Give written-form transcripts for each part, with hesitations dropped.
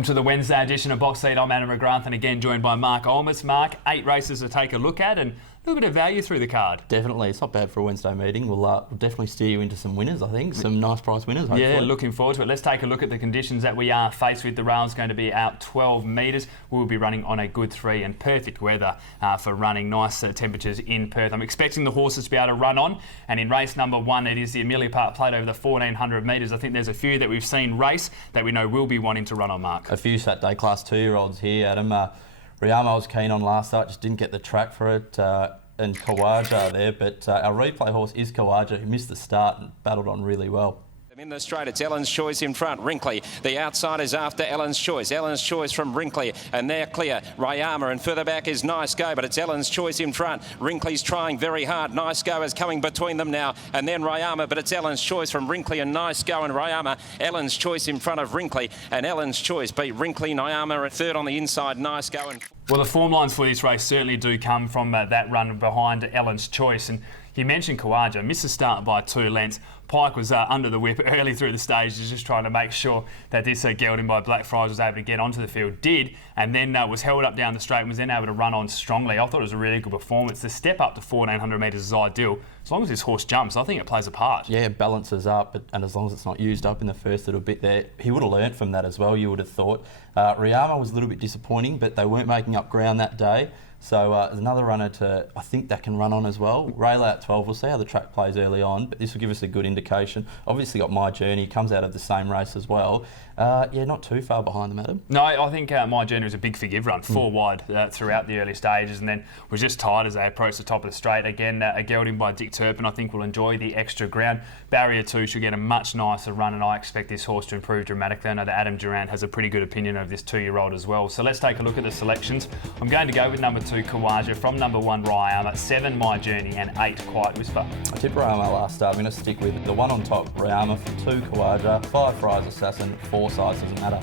Welcome to the Wednesday edition of Box Seat. I'm Adam McGrath, and again joined by Mark Olmos. Mark, 8 races to take a look at and a little bit of value through the card. Definitely. It's not bad for a Wednesday meeting. We'll definitely steer you into some winners, I think. Some nice prize winners, hopefully. Yeah, looking forward to it. Let's take a look at the conditions that we are faced with. The rail's going to be out 12 metres. We'll be running on a good 3 and perfect weather for running. Nice temperatures in Perth. I'm expecting the horses to be able to run on. And in race number 1, it is the Amelia Park Plate over the 1,400 metres. I think there's a few that we've seen race that we know will be wanting to run on, Mark. A few Saturday Class 2-year-olds here, Adam. Riama was keen on last start, just didn't get the track for it. And Kawaja there, but our replay horse is Kawaja, who missed the start and battled on really well. In the straight, it's Ellen's Choice in front. Wrinkly, the outside is after Ellen's Choice. Ellen's Choice from Wrinkly, and they're clear. Rayama, and further back is Nice Go, but it's Ellen's Choice in front. Wrinkly's trying very hard. Nice Go is coming between them now, and then Rayama, but it's Ellen's Choice from Wrinkly and Nice Go and Rayama. Ellen's Choice in front of Wrinkly, and Ellen's Choice beat Wrinkly, Nyama at third on the inside. Nice Go. And well, the form lines for this race certainly do come from that run behind Ellen's Choice. And you mentioned Kawaja, missed the start by 2 lengths. Pike was under the whip early through the stages, just trying to make sure that this gelding by Blackfriars was able to get onto the field. Did, and then was held up down the straight and was then able to run on strongly. I thought it was a really good performance. The step up to 1,400 metres is ideal. As long as this horse jumps, I think it plays a part. Yeah, it balances up, and as long as it's not used up in the first little bit there, he would have learnt from that as well, you would have thought. Riama was a little bit disappointing, but they weren't making up ground that day. So there's another runner I think that can run on as well. Rail out 12, we'll see how the track plays early on, but this will give us a good indication. Obviously got My Journey, comes out of the same race as well. Yeah, not too far behind them, Adam. No, I think My Journey was a big forgive run, 4 wide throughout the early stages, and then was just tired as they approached the top of the straight. Again, a gelding by Dick Turpin, I think will enjoy the extra ground. Barrier 2 should get a much nicer run, and I expect this horse to improve dramatically. I know that Adam Durant has a pretty good opinion of this 2-year-old as well. So let's take a look at the selections. I'm going to go with number 2, Kawaja, from number 1, Ryama, 7, My Journey, and 8, Quiet Whisper. I tipped Ryama last start. I'm going to stick with the one on top, Ryama, for 2, Kawaja, 5, Fry's Assassin, 4, Size Doesn't Matter.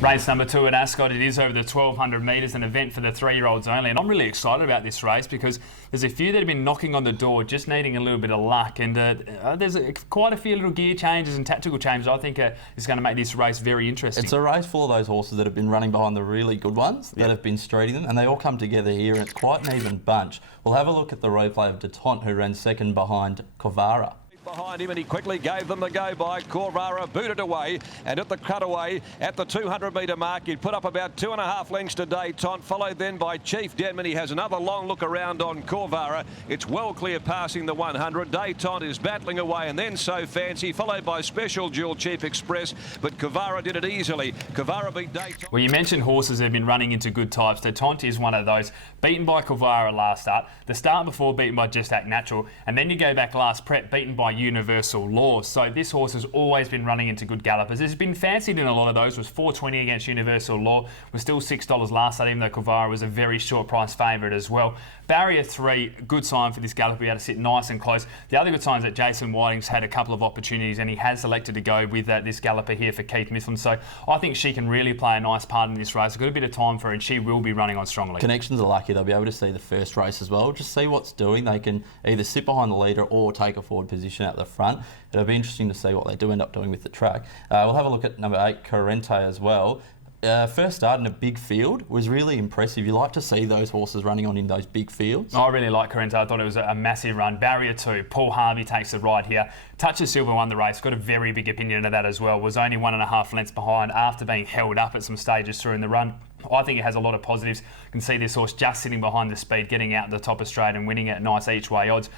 Race number 2 at Ascot. It is over the 1,200 metres, an event for the 3-year-olds only. And I'm really excited about this race because there's a few that have been knocking on the door, just needing a little bit of luck. And there's quite a few little gear changes and tactical changes I think is going to make this race very interesting. It's a race full of those horses that have been running behind the really good ones that have been streeting them, and they all come together here, and it's quite an even bunch. We'll have a look at the replay of Detente, who ran second behind Kovara. Behind him, and he quickly gave them the go-by. Corvara booted away, and at the cutaway at the 200-metre mark, he'd put up about 2.5 lengths to Detente, followed then by Chief Denman. He has another long look around on Corvara. It's well clear passing the 100. Detente is battling away, and then So Fancy, followed by Special Jewel Chief Express, but Corvara did it easily. Corvara beat Detente. Well, you mentioned horses that have been running into good types. Detente is one of those. Beaten by Corvara last start. The start before beaten by Just Act Natural, and then you go back last prep, beaten by Universal Law. So this horse has always been running into good gallopers. It's been fancied in a lot of those. Was $4.20 against Universal Law. Was still $6 last start, even though Corvara was a very short price favourite as well. Barrier 3, good sign for this galloper. He had to sit nice and close. The other good sign is that Jason Whiting's had a couple of opportunities, and he has selected to go with this galloper here for Keith Mifflin. So I think she can really play a nice part in this race. I've got a bit of time for her, and she will be running on strongly. Connections are lucky. They'll be able to see the first race as well. Just see what's doing. They can either sit behind the leader or take a forward position at the front. It'll be interesting to see what they do end up doing with the track. We'll have a look at number 8, Corrente, as well. First start in a big field was really impressive. You like to see those horses running on in those big fields. I really like Corrente. I thought it was a massive run. Barrier 2, Paul Harvey takes the ride here. Touch of Silver won the race. Got a very big opinion of that as well. Was only 1.5 lengths behind after being held up at some stages through in the run. I think it has a lot of positives. You can see this horse just sitting behind the speed, getting out the top of straight and winning at nice each way odds.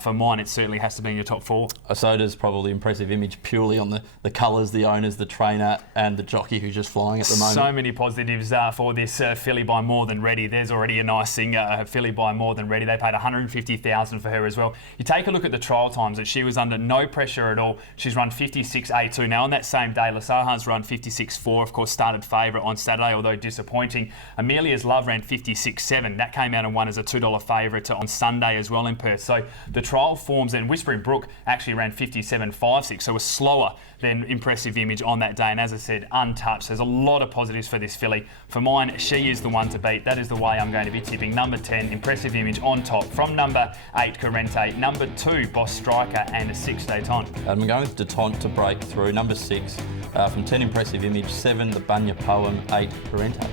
For mine, it certainly has to be in your top 4. So does probably impressive image purely on the colours, the owners, the trainer and the jockey who's just flying at the moment. So many positives for this filly by More Than Ready. There's already a nice thing, filly by More Than Ready. They paid $150,000 for her as well. You take a look at the trial times that she was under no pressure at all. She's run 56.82. Now on that same day, Lasahan's run 56.4. Of course, started favourite on Saturday, although disappointing. disappointing. Amelia's Love ran 56.7. That came out and won as a $2 favourite on Sunday as well in Perth. So the trial forms, and Whispering Brook actually ran 57.56, so was slower than Impressive Image on that day. And as I said, untouched. There's a lot of positives for this filly. For mine, she is the one to beat. That is the way I'm going to be tipping. Number 10, Impressive Image on top. From number 8, Corrente. Number 2, Boss Striker, and a 6, Detente. I'm going with Detente to break through. Number 6, from 10, Impressive Image. 7, the Bunya Poem. 8, Corrente.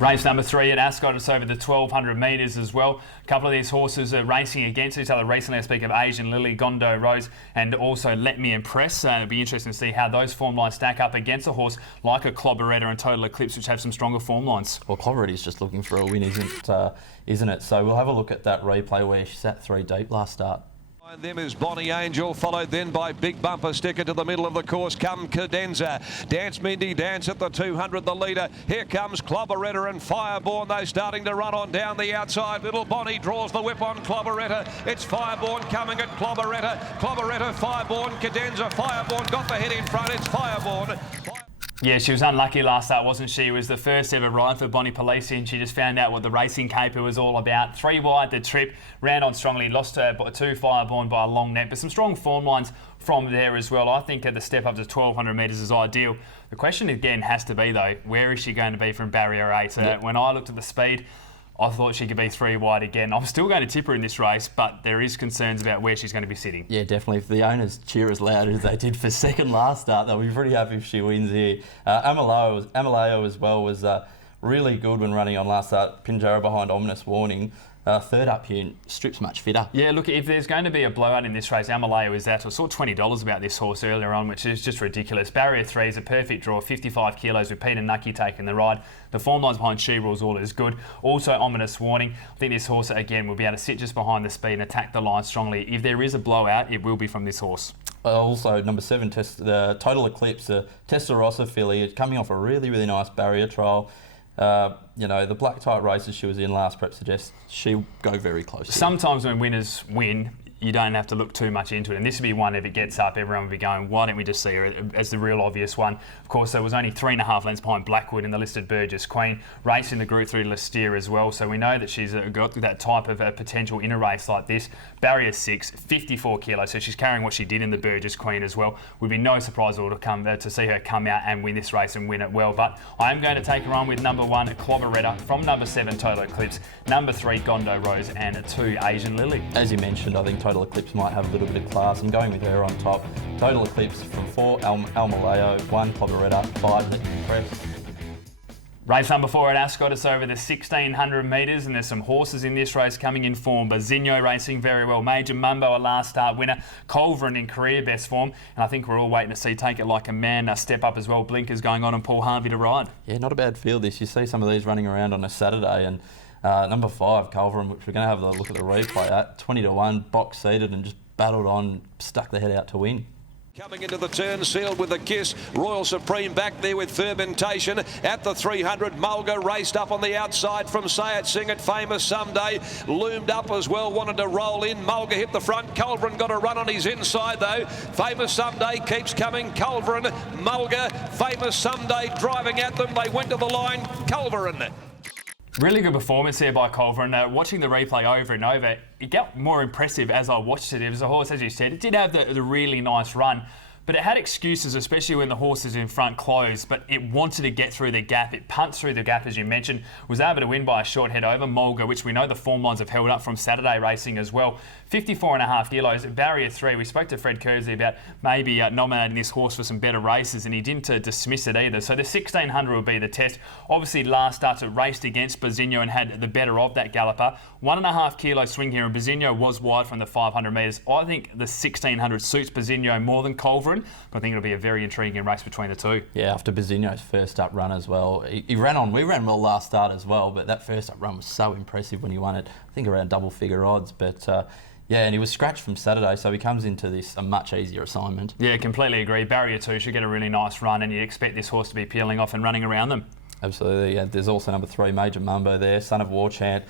Race number 3 at Ascot, it's over the 1,200 metres as well. A couple of these horses are racing against each other recently. I speak of Asian Lily, Gondo Rose, and also Let Me Impress. It'll be interesting to see how those form lines stack up against a horse like a Clobberetta and Total Eclipse, which have some stronger form lines. Well, Clobberetta's just looking for a win, isn't it? So we'll have a look at that replay where she sat 3 deep last start. Behind them is Bonnie Angel, followed then by Big Bumper Sticker. To the middle of the course come Cadenza. Dance Mindy Dance at the 200, the leader. Here comes Clobberetta and Fireborn, though, starting to run on down the outside. Little Bonnie draws the whip on Clobberetta. It's Fireborn coming at Clobberetta. Clobberetta, Fireborn, Cadenza, Fireborn got the head in front. It's Fireborn. Yeah, she was unlucky last start, wasn't she? It was the first ever ride for Bonnie Polisi, and she just found out what the racing caper was all about. 3 wide the trip, ran on strongly, lost her by 2 Fireborn by a long net, but some strong form lines from there as well. I think the step up to 1,200 metres is ideal. The question again has to be though, where is she going to be from barrier 8? When I looked at the speed, I thought she could be 3 wide again. I'm still going to tip her in this race, but there is concerns about where she's going to be sitting. Yeah, definitely. If the owners cheer as loud as they did for second last start, they'll be pretty happy if she wins here. Amelia as well was really good when running on last start. Pinjarra behind Ominous Warning. Third up here, Strip's much fitter. Yeah, look, if there's going to be a blowout in this race, Amelia is that. I saw $20 about this horse earlier on, which is just ridiculous. Barrier 3 is a perfect draw, 55 kilos with Peter Nucky taking the ride. The form lines behind She Rules All is good. Also, Ominous Warning. I think this horse, again, will be able to sit just behind the speed and attack the line strongly. If there is a blowout, it will be from this horse. Also, number 7, the Total Eclipse, the Testarossa filly, coming off a really, really nice barrier trial. The black type races she was in last prep suggests she'll go very close. Sometimes when winners win, you don't have to look too much into it. And this would be one, if it gets up, everyone will be going, why don't we just see her as the real obvious one? Of course, there was only 3.5 lengths behind Blackwood in the listed Burgess Queen, racing the Group 3 Lestier as well. So we know that she's got that type of potential in a race like this. Barrier 6, 54 kilos, so she's carrying what she did in the Burgess Queen as well. Would be no surprise at all to see her come out and win this race and win it well. But I am going to take her on with number 1, Clobberetta, from number 7, Total Eclipse, number 3, Gondo Rose, and 2, Asian Lily. As you mentioned, I think Total Eclipse might have a little bit of class. I'm going with her on top. Total Eclipse from 4, Amelia, 1, Clobberetta, 5, Let Me Impress. Race number 4 at Ascot, it's over the 1,600 metres, and there's some horses in this race coming in form. Bazinho racing very well. Major Mumbo, a last start winner. Culverin in career best form, and I think we're all waiting to see Take It Like a Man step up as well. Blinkers going on and Paul Harvey to ride. Yeah, not a bad field this. You see some of these running around on a Saturday, and number 5, Culverin, which we're going to have a look at the replay at, 20-1, box seated and just battled on, stuck the head out to win. Coming into the turn, sealed with a kiss. Royal Supreme back there with fermentation. At the 300, Mulga raced up on the outside from Say It, Sing It, Famous Someday. Loomed up as well, wanted to roll in. Mulga hit the front. Culverin got a run on his inside though. Famous Someday keeps coming. Culverin, Mulga, Famous Someday driving at them. They went to the line. Culverin. Really good performance here by Culverin. Watching the replay over and over, it got more impressive as I watched it. It was a horse, as you said, it did have the really nice run, but it had excuses, especially when the horses in front closed, but it wanted to get through the gap. It pumped through the gap, as you mentioned, was able to win by a short head over Mulga, which we know the form lines have held up from Saturday racing as well. 54.5 kilos, barrier 3. We spoke to Fred Kersey about maybe nominating this horse for some better races, and he didn't dismiss it either. So the 1,600 will be the test. Obviously, last start it raced against Bazinho and had the better of that galloper. 1.5 kilo swing here, and Bazinho was wide from the 500 metres. I think the 1,600 suits Bazinho more than Culverin, but I think it'll be a very intriguing race between the two. Yeah, after Bazinho's first up run as well. He ran on. We ran well last start as well, but that first up run was so impressive when he won it. I think around double figure odds, but yeah, and he was scratched from Saturday, so he comes into this a much easier assignment. Yeah, completely agree. Barrier 2 should get a really nice run, and you'd expect this horse to be peeling off and running around them. Absolutely, yeah. There's also number 3, Major Mumbo there, Son of War Chant.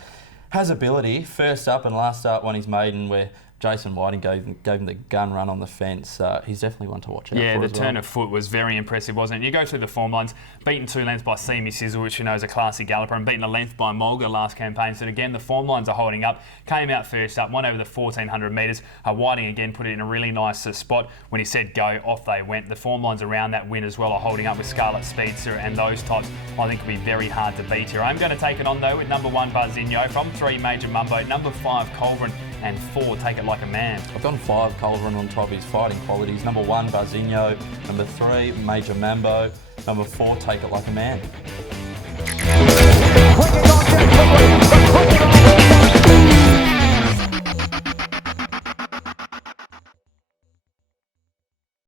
Has ability, first up and last start won his maiden, where Jason Whiting gave him the gun run on the fence. He's definitely one to watch out for. Yeah, the as well. turn of foot was very impressive, wasn't it? You go through the form lines, beaten 2 lengths by See Me Sizzle, which you know is a classy galloper, and beaten a length by Mulga last campaign. So again, the form lines are holding up. Came out first up, won over the 1,400 metres. Whiting again put it in a really nice spot. When he said go, off they went. The form lines around that win as well are holding up with Scarlet Speedster and those types. I think will be very hard to beat here. I'm going to take it on though with number 1 Barzinho, from 3 Major Mumbo, number 5 Culverin, and 4 Take It Like a Man. I've gone 5 Culverin on top of his fighting qualities. Number 1 Barzinho, number 3 Major Mambo, number 4 Take It Like a Man.